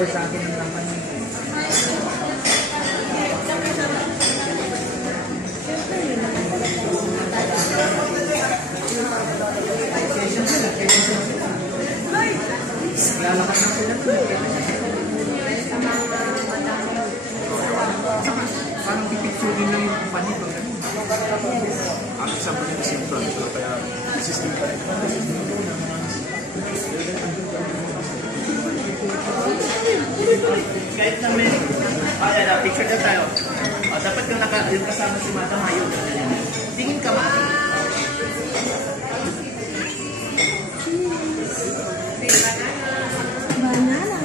nag-offer sa akin ng laman. Lalakad na sila. Parang pipicture din lang yung company ko. Ang isang pa rin kasi yung brand ko, kaya system pa rin. Kahit namin, picture na tayo. Dapat yung kasama si Madam Mayo. Tingin ka ba? Banana.